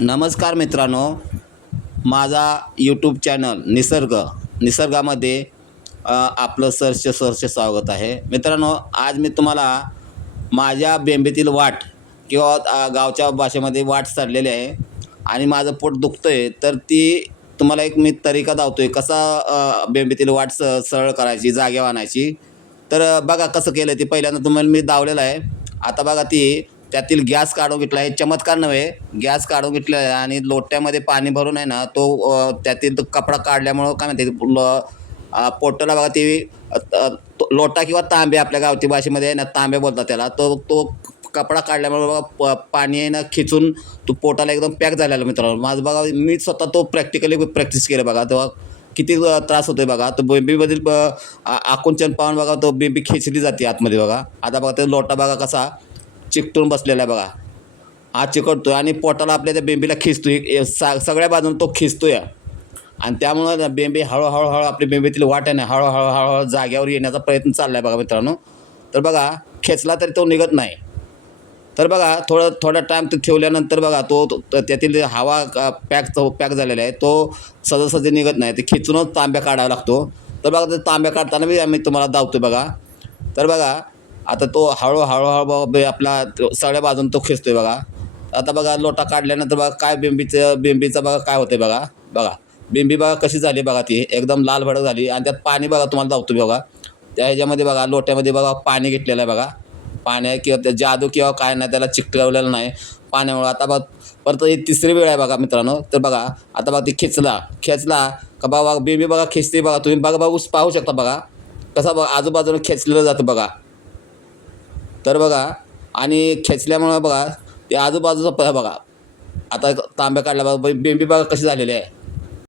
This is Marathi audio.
नमस्कार मित्रांनो माझा यूट्यूब चॅनल निसर्ग निसर्गामध्ये आपलं सरचे सरचे स्वागत आहे. मित्रांनो आज मी तुम्हाला माझ्या बेंबीतील वाट किंवा गावच्या भाषेमध्ये वाट सरलेली आहे आणि माझं पोट दुखतं आहे तर ती तुम्हाला एक मी तरीका दावतो आहे कसा बेंबेतील बेंबीतील वाट स सरळ करायची जागेवर आणायची? तर बघा कसं केलं ते पहिल्यांदा तुम्हाला मी दावलेलं आहे. आता बघा ती त्यातील गॅस काढून घेतला. आहे चमत्कार नव्हे. गॅस काढून घेतला आहे आणि लोट्यामध्ये पाणी भरून आहे ना तो त्यातील तो कपडा काढल्यामुळं काय म्हणते ल- पोटाला बघा ती तो लोटा किंवा तांबे आपल्या गावठी भाषेमध्ये आहे ना तांबे बोलतात त्याला. तो तो कपडा काढल्यामुळे बघा प पाणी आहे ना खिचून तो पोटाला एकदम पॅक झालेला मित्रांनो. माझं बघा मी स्वतः तो प्रॅक्टिकली प्रॅक्टिस केलं बघा. तेव्हा किती त्रास त्रास होतोय बघा. तो बेंबीमधील आकुंचन पाहून बघा तो बेंबी खेचली जाते आतमध्ये बघा. आता बघा ते लोटा बघा कसा चिकटून बसलेला आहे बघा. हा आहे आणि पोटाला आपल्या त्या बेंबीला खिचतोय सा सगळ्या बाजून तो खिचतो आहे आणि त्यामुळं बेंबी हळूहळू हळू आपली बेंबीतील वाट आहे ना हळूहळू हळूहळू जाग्यावर येण्याचा प्रयत्न चालला आहे बघा मित्रांनो. तर बघा खेचला तरी तो निघत नाही. तर बघा थोडं थोडा टाईम तो ठेवल्यानंतर बघा तो त्यातील हवा पॅक पॅक झालेला आहे. तो सहजासहजी निघत नाही. ते खिचूनच तांब्या काढावा लागतो. तर बघा ते तांब्या काढताना बी आम्ही तुम्हाला दावतो बघा. तर बघा आता तो हळू हळूहळू बघा आपला सगळ्या बाजून तो खेचतोय बघा. आता बघा लोटा काढल्यानंतर बघा काय बिंबीचं बिंबीचं बघा काय होतंय बघा. बघा बिंबी बघा कशी झाली बघा ती. एकदम लाल भडक झाली. आणि त्यात पाणी बघा तुम्हाला दावतो बघा. त्या ह्याच्यामध्ये बघा लोट्यामध्ये बघा पाणी घेतलेलं आहे बघा. पाण्या किंवा त्या जादू किंवा काय नाही त्याला चिकटवलेलं नाही पाण्यामुळं. आता बघ परत ही तिसरी वेळ आहे बघा मित्रांनो. तर बघा आता बघा ती खेचला. खेचला. का बाबा बिंबी बघा खेचते बघा. तुम्ही बघा बघू पाहू शकता बघा. कसा बघा आजूबाजूनं खेचलेलं जातं बघा. तर बघा आणि खेचल्यामुळं बघा ते आजूबाजूचं प बघा. आता तांब्या काढला बघा बेंबी बघा कशी झालेली आहे.